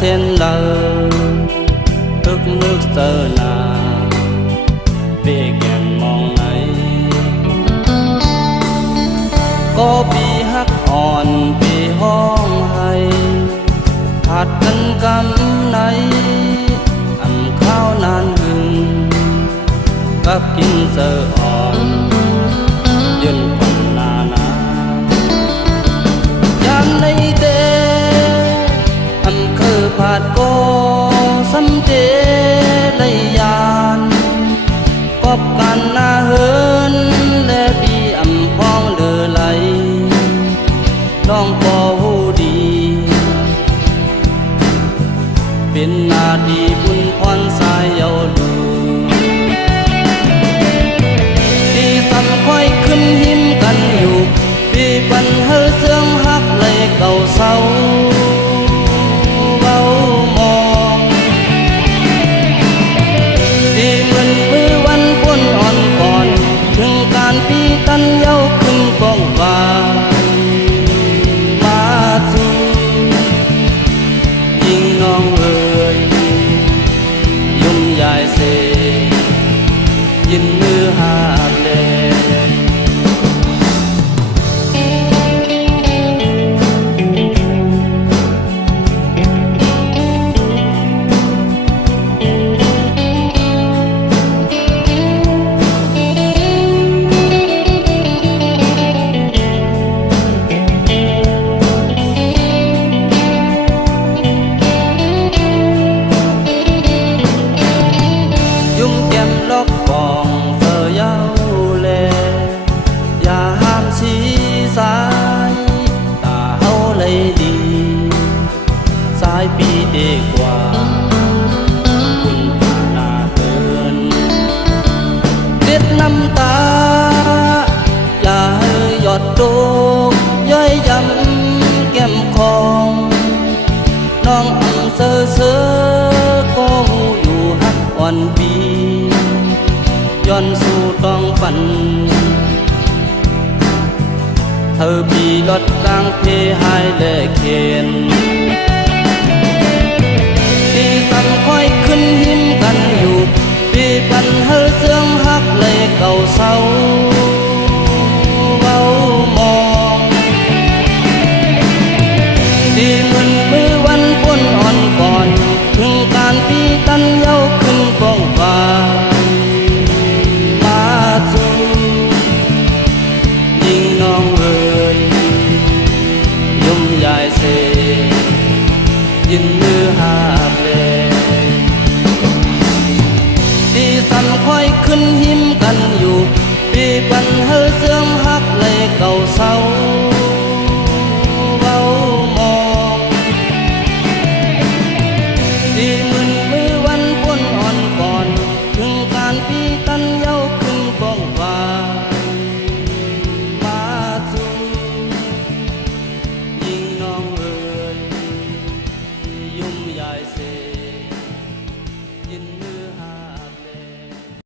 sen lờ ước nước giờ là về kèm mong này có bị hắc hòn bị hoang hay hạt cân cắm này ănข้าว nàn gừngกับกินเสืออ่อนยืนคนนานายามในเดคือผาดโกสัมเจเลยยานกอบกันนาเฮินและบีอำพองเลือไหลน้องพอหูดีเป็นนาทีบุญพรสายเยาลูที่สันค่อยขึ้นหิมกันอยู่ปีปันเฮเสื่องหักเลยเก่าเศร้าตันเย้าขึ้นกองว่ามาสู่ยิงน้องเอ๋ยยุ่งยายเสยินมือหาเล ปีดีกว่าคุณนาเฮินเด็ดน้ำตาอย่าให้หยดโดกย้อยยำแก้มคองน้องอังเซอเซอก็อยู่หักอ่อนปีย้อนสู่ต้องฝันเธอปีรถกลางเพหายและเข็น